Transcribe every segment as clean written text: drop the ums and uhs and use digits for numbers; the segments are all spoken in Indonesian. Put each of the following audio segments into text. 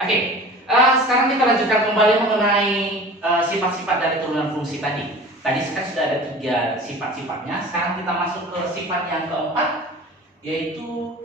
Oke, sekarang kita lanjutkan kembali mengenai sifat-sifat dari turunan fungsi tadi. Tadi kan sudah ada 3 sifat-sifatnya. Sekarang kita masuk ke sifat yang keempat, yaitu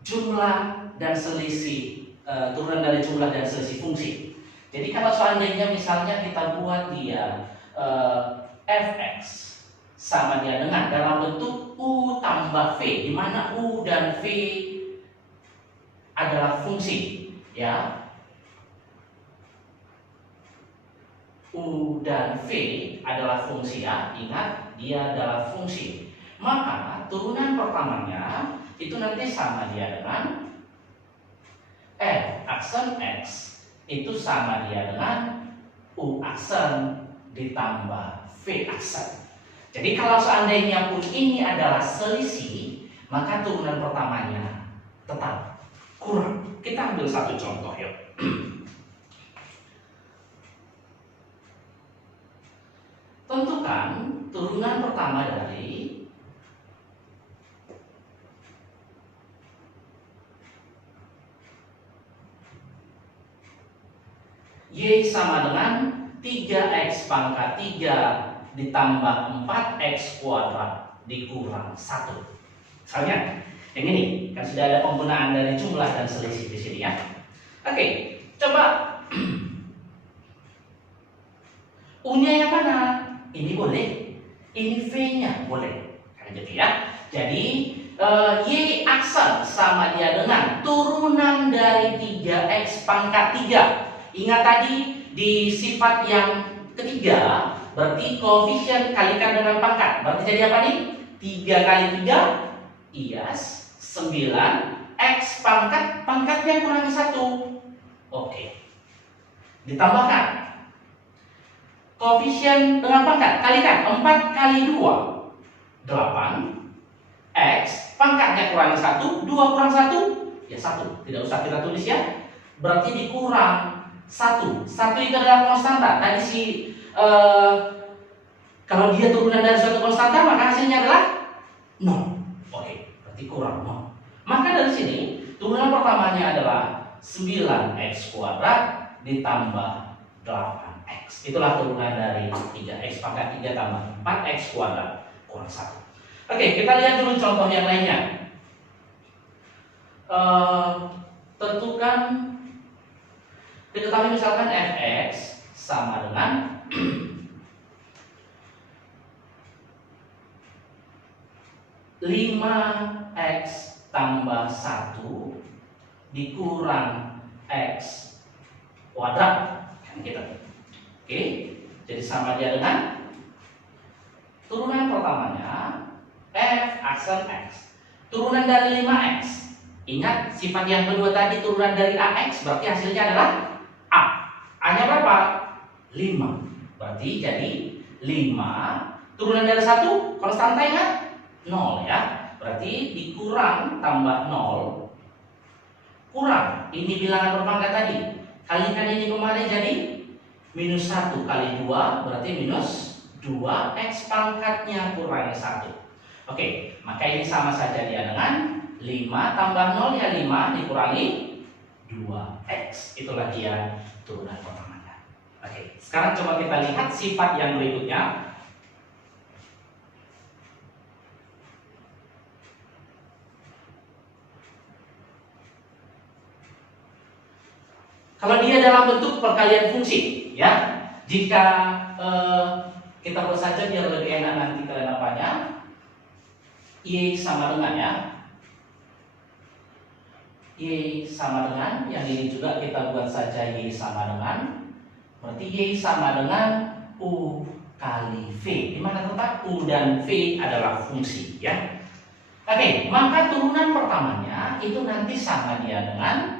jumlah dan selisih, turunan dari jumlah dan selisih fungsi. Jadi kalau seandainya misalnya kita buat dia fx sama dia dengan dalam bentuk u tambah v, di mana u dan v adalah fungsi, ya. U dan v adalah fungsi, ya. Ingat, dia adalah fungsi. Maka turunan pertamanya itu nanti sama dia dengan f aksen x itu sama dia dengan u aksen ditambah v aksen. Jadi kalau seandainya pun ini adalah selisih, maka turunan pertamanya tetap kurang. Kita ambil satu contoh, yuk. Tentukan turunan pertama dari y sama dengan 3x pangkat 3 ditambah 4x kuadrat dikurang 1. Misalnya, yang ini kan sudah ada penggunaan dari jumlah dan selisih di sini, ya. Oke, coba U-nya yang mana? Ini boleh, ini V-nya boleh, kan gitu, ya. Jadi Y aksen sama dia dengan turunan dari 3x pangkat 3. Ingat tadi di sifat yang ketiga, berarti koefisien kalikan dengan pangkat. Berarti jadi apa nih? 3 kali 3, IAS 9, X pangkat, pangkatnya kurangi 1. Oke. Ditambahkan koefisien dengan pangkat, kalikan 4 kali 2, 8, X pangkatnya kurangi 1, 2 kurang 1, ya 1. Tidak usah kita tulis, ya. Berarti dikurang 1. 1 itu adalah konstanta. Tadi si kalau dia turunan dari suatu konstanta, maka hasilnya adalah 0. Oke, berarti kurang 0. Maka dari sini turunan pertamanya adalah 9x kuadrat ditambah 8x. Itulah turunan dari 3x pangkat 3 tambah 4x kuadrat kurang 1. Oke, kita lihat dulu contoh yang lainnya. Tentukan, diketahui misalkan fx sama dengan 5x tambah 1 dikurang x kuadrat, kan gitu. Oke, jadi sama dia dengan turunan pertamanya f aksen x, turunan dari 5x. Ingat sifat yang kedua tadi turunan dari ax, berarti hasilnya adalah a. A-nya berapa? 5. Berarti jadi 5 turunan dari 1 konstanta, ingat? 0, ya. Berarti dikurang tambah 0 kurang ini bilangan berpangkat tadi, kalikan ini kembali jadi minus 1 kali 2 berarti minus 2, X pangkatnya kurangi 1. Oke, maka ini sama saja dia dengan 5 tambah 0, ya 5 dikurangi 2x. Itulah dia turunan pertamanya. Oke, sekarang coba kita lihat sifat yang berikutnya. Kalau dia dalam bentuk perkalian fungsi, ya. Jika kita buat saja biar lebih enak nanti kalian apanya. Y sama dengan, ya. Y sama dengan, yang ini juga kita buat saja Y sama dengan. Berarti Y sama dengan U kali V, di mana terletak U dan V adalah fungsi, ya. Oke, maka turunan pertamanya itu nanti sama dia dengan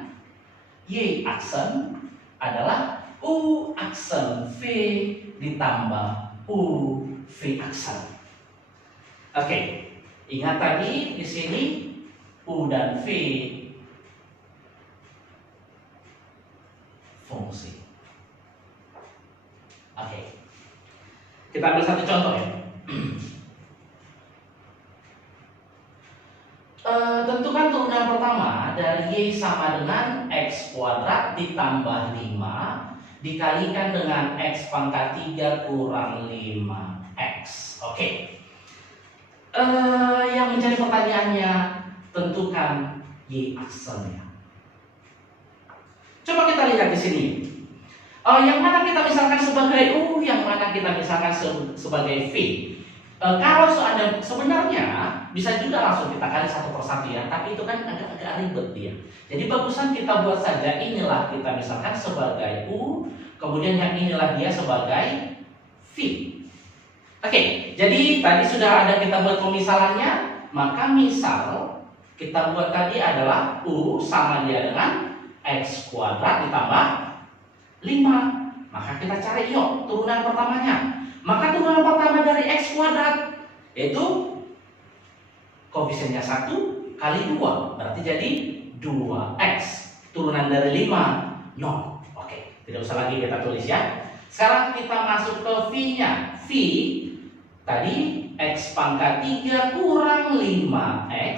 Y aksen adalah U aksen V ditambah U V aksen. Oke, ingat tadi di sini U dan V fungsi. Oke, kita ambil satu contoh, ya. Tentukan turunan pertama dari Y sama dengan X X kuadrat ditambah 5 dikalikan dengan X pangkat 3 kurang 5X. Oke. Yang menjadi pertanyaannya, tentukan Y aksennya. Coba kita lihat di sini. Yang mana kita misalkan sebagai U, yang mana kita misalkan sebagai V. Kalau sebenarnya bisa juga langsung kita kali satu persatu ya, tapi itu kan agak ribet dia. Jadi bagusan kita buat saja inilah kita misalkan sebagai U, kemudian yang inilah dia sebagai V. Oke, jadi tadi sudah ada kita buat pemisalannya, maka misal kita buat tadi adalah U sama dia dengan X kuadrat ditambah 5. Maka kita cari yuk turunan pertamanya. Maka turunan pertama dari X kuadrat yaitu koefisiennya 1 kali 2, berarti jadi 2X. Turunan dari 5, 0. Oke, tidak usah lagi kita tulis ya. Sekarang kita masuk ke V-nya. V tadi X pangkat 3 kurang 5X.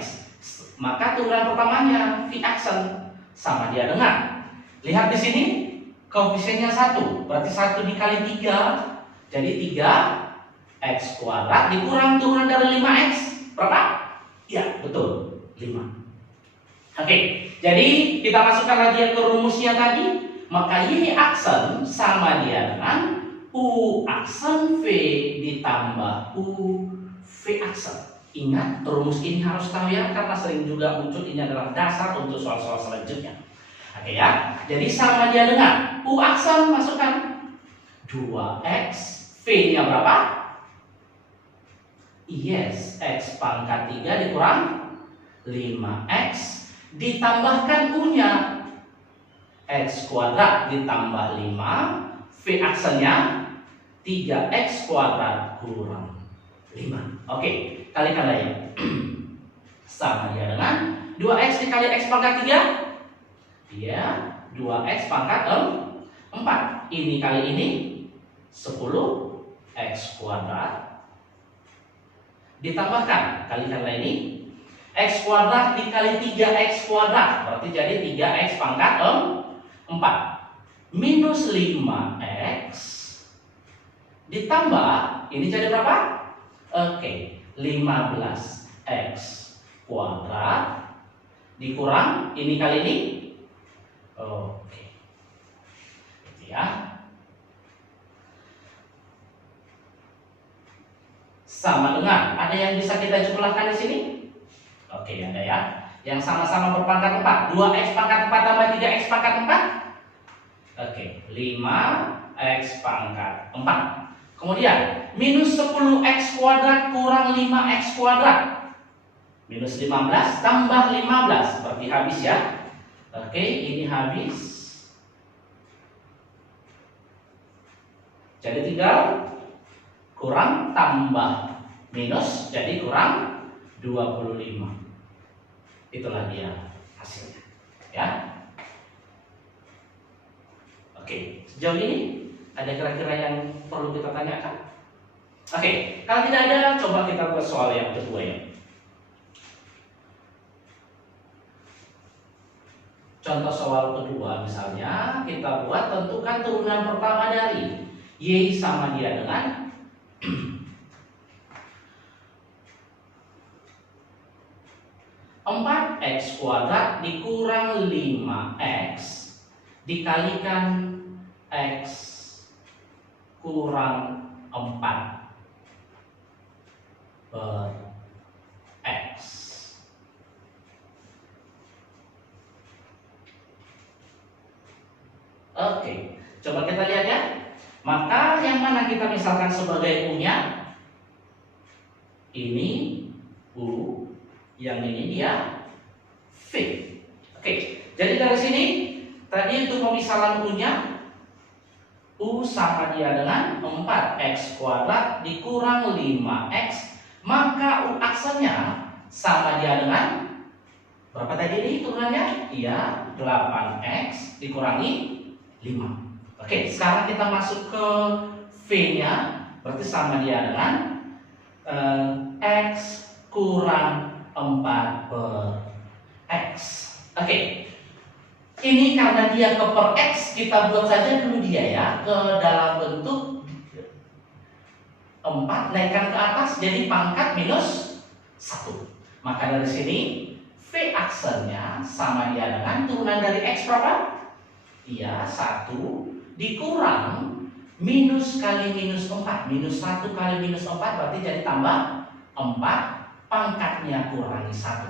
Maka turunan pertamanya V aksen sama dia dengan, lihat di sini koefisiennya 1, berarti 1 dikali 3 jadi 3X kuadrat dikurang turunan dari 5X berapa? Ya, betul, 5. Oke, jadi kita masukkan lagi ke rumusnya tadi, maka Y aksen sama dia dengan U aksen V ditambah U V aksen. Ingat, rumus ini harus tahu ya, karena sering juga muncul, ini adalah dasar untuk soal-soal selanjutnya. Oke ya, jadi sama dia dengan U aksen, masukkan 2X, V-nya berapa? Yes, X pangkat 3 dikurang 5X, ditambahkan U-nya X kuadrat ditambah 5, V aksennya 3X kuadrat kurang 5. Oke, kalikan ya. Sama dia dengan 2X dikali X pangkat 3. Ya, 2X pangkat 4. Ini kali ini 10X kuadrat. Ditambahkan, kalikanlah ini X kuadrat dikali 3X kuadrat, berarti jadi 3X pangkat 4. Minus 5X ditambah, ini jadi berapa? Oke, 15X kuadrat dikurang ini kali ini. Oke, gitu ya. Sama dengan, ada yang bisa kita jumlahkan di sini? Oke, ada ya. Yang sama-sama berpangkat 4. 2X pangkat 4 tambah 3X pangkat 4. Oke, 5X pangkat 4. Kemudian minus 10X kuadrat kurang 5X kuadrat. Minus 15 tambah 15, berarti habis ya. Oke, ini habis. Jadi tinggal kurang tambah minus, jadi kurang 25. Itulah dia hasilnya ya. Oke, sejauh ini ada kira-kira yang perlu kita tanyakan? Oke, kalau tidak ada, coba kita buat soal yang kedua ya. Contoh soal kedua misalnya, kita buat tentukan turunan pertama dari Y sama dia dengan 4X kuadrat dikurang 5X dikalikan X kurang 4 per X. Oke, coba kita lihat ya. Maka yang mana kita misalkan sebagai U-nya? Ini U, yang ini dia V. Oke, jadi dari sini tadi untuk pemisalan U-nya, U sama dia dengan 4X kuadrat dikurang 5X, maka U aksennya sama dia dengan berapa tadi ini turunannya? Iya, 8X dikurangi 5. Oke, sekarang kita masuk ke V-nya, berarti sama dia dengan X kurang 4 per X. Oke, Ini karena dia ke per X, kita buat saja dulu dia ya, ke dalam bentuk 4 naikkan ke atas jadi pangkat minus 1. Maka dari sini V aksennya sama dia dengan turunan dari X berapa? Iya, 1 dikurang minus kali minus 4. Minus 1 kali minus 4 berarti jadi tambah 4, pangkatnya kurangi 1.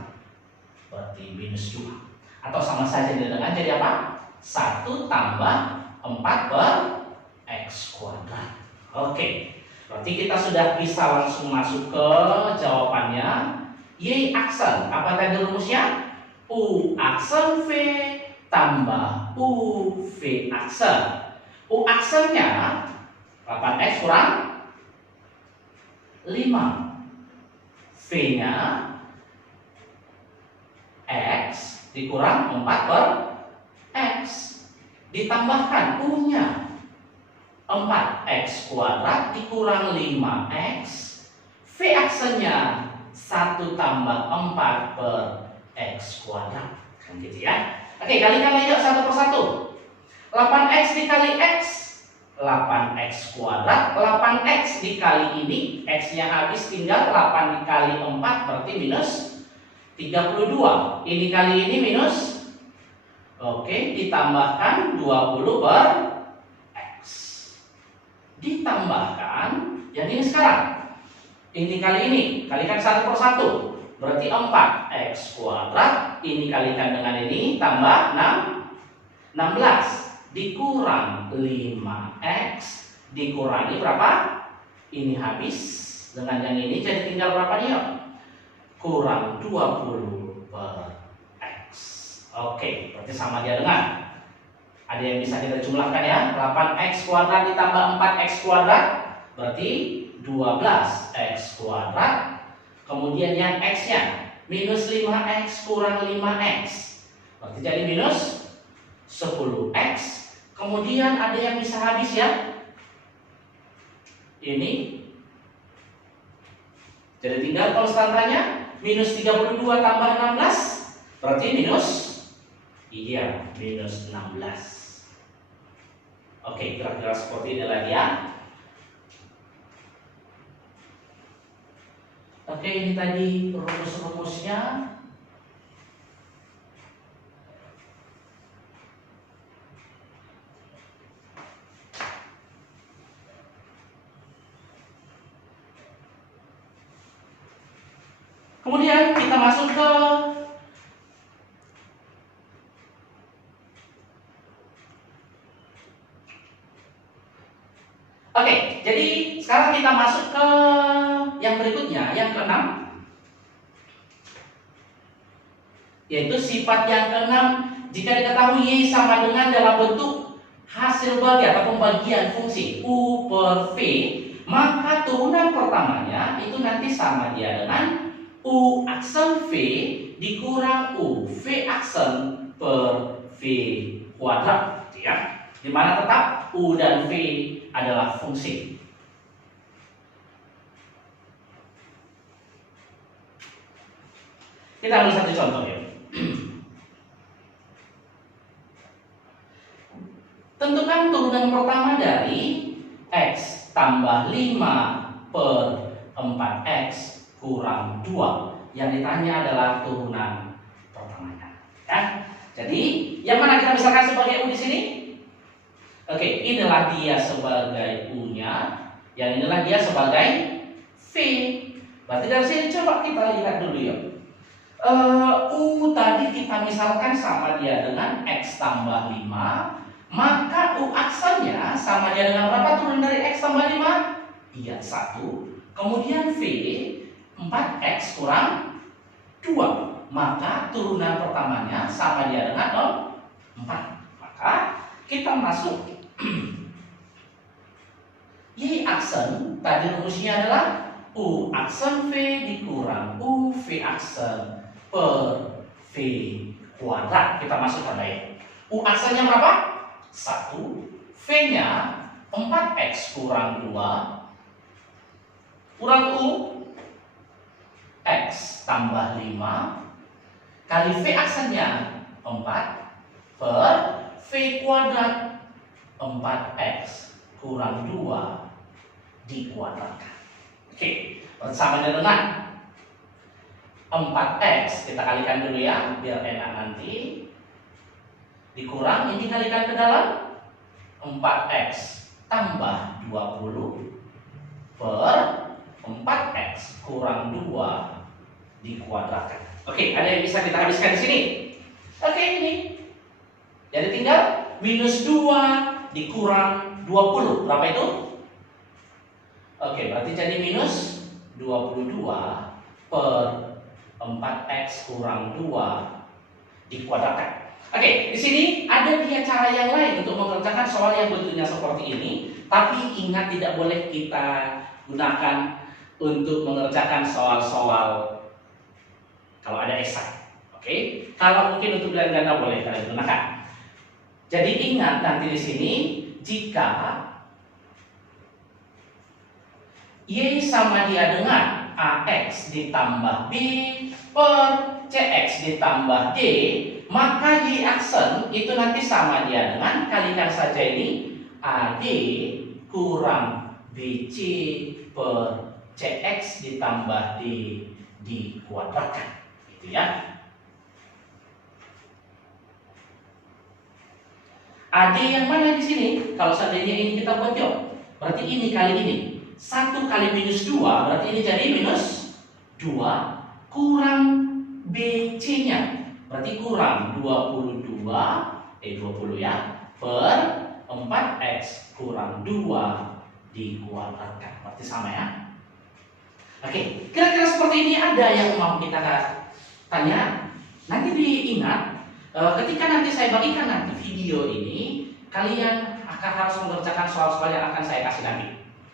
Berarti minus 2. Atau sama saja dengan jadi apa? 1 tambah 4 per X kuadrat. Oke, berarti kita sudah bisa langsung masuk ke jawabannya. Y aksen, apa tadi rumusnya? U aksen V tambah U V aksen. U aksennya 8X kurang 5. V-nya X dikurang 4 per X. Ditambahkan U-nya 4X kuadrat dikurang 5X. V aksennya 1 tambah 4 per X kuadrat. Kan gitu ya. Oke, kalikan aja satu persatu. 8X dikali X 8X kuadrat. 8X dikali ini X-nya habis, tinggal 8 dikali 4 berarti minus 32. Ini kali ini minus. Oke, ditambahkan 20 per X. Ditambahkan yang ini sekarang. Ini kali ini, kalikan satu persatu. Berarti 4X kuadrat. Ini kalikan dengan ini, tambah 16. Dikurang 5X. Dikurangi berapa? Ini habis. Dengan yang ini jadi tinggal berapa nih? Kurang 20 per X. Oke, berarti sama dia dengan. Ada yang bisa kita jumlahkan ya. 8X kuadrat ditambah 4X kuadrat. Berarti 12X kuadrat. Kemudian yang X-nya minus 5X kurang 5X. Berarti jadi minus 10X. Kemudian ada yang bisa habis ya. Ini. Jadi tinggal konstantanya minus 32 tambah 16. Berarti minus. Iya, minus 16. Oke, kira-kira seperti ini lagi ya. Oke, ini tadi rumus-rumusnya. Kemudian kita masuk ke Oke, jadi sekarang kita masuk ke yang berikutnya, yang keenam, yaitu sifat yang keenam. Jika diketahui Y sama dengan dalam bentuk hasil bagi atau pembagian fungsi U per V, maka turunan pertamanya itu nanti sama dia dengan U aksen V dikurang U V aksen per V kuadrat, ya. Dimana tetap U dan V adalah fungsi. Kita ambil satu contoh ya. Tentukan turunan pertama dari X tambah 5 per 4X kurang 2. Yang ditanya adalah turunan pertamanya. Ya. Jadi, yang mana kita misalkan sebagai U di sini? Oke, inilah dia sebagai U-nya. Yang inilah dia sebagai V. Berarti dari sini coba kita lihat dulu ya. U tadi kita misalkan sama dia dengan X tambah 5. Maka U aksennya sama dia dengan berapa turun dari X tambah 5? Iya, 1. Kemudian V 4X kurang 2. Maka turunan pertamanya sama dia dengan 4. Maka kita masuk Y aksen, tadi rumusnya adalah U aksen V dikurang U V aksen per V kuadrat. Kita masukkan ya. U aksennya berapa? 1. V-nya 4X kurang 2 kurang U X tambah 5 kali V aksennya 4 per V kuadrat 4X kurang 2 dikuadratkan. Oke, sama dengan 4X kita kalikan dulu ya, biar enak nanti. Dikurang, ini kalikan ke dalam 4X tambah 20 per 4X kurang 2 dikuadratkan. Oke, ada yang bisa kita habiskan di sini? Oke, ini. Jadi tinggal minus 2 dikurang 20. Berapa itu? Oke, berarti jadi minus 22 per 4X kurang 2 dikuadratkan. Oke, di sini ada dia cara yang lain untuk mengerjakan soal yang bentuknya seperti ini. Tapi ingat, tidak boleh kita gunakan untuk mengerjakan soal-soal kalau ada eksak. Oke, kalau mungkin untuk bilangan ganda boleh kalian gunakan. Jadi ingat nanti di sini jika Y sama dia dengan AX ditambah B per CX ditambah D, maka Y aksen itu nanti sama dia dengan, kalikan saja ini, AD kurang BC per CX ditambah D dikuadratkan, gitu ya. AD yang mana di sini? Kalau seandainya ini kita buat jawab, berarti ini kali ini. 1 kali minus 2, berarti ini jadi minus 2 kurang BC-nya. Berarti kurang 20 ya, per 4X kurang 2 dikuadratkan. Berarti sama ya. Oke, kira-kira seperti ini. Ada yang mau kita tanya? Nanti diingat, ketika nanti saya bagikan nanti video ini, kalian akan harus mengerjakan soal-soal yang akan saya kasih nanti.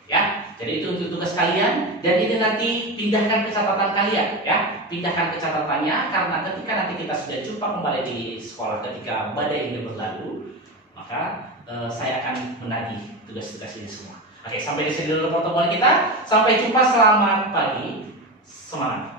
Ya, jadi itu untuk tugas kalian, dan ini nanti pindahkan ke catatan kalian ya, pindahkan ke catatannya, karena ketika nanti kita sudah jumpa kembali di sekolah ketika badai ini berlalu, maka saya akan menagih tugas-tugas ini semua. Oke, sampai di sini dulu pertemuan kita. Sampai jumpa, selamat pagi, semangat.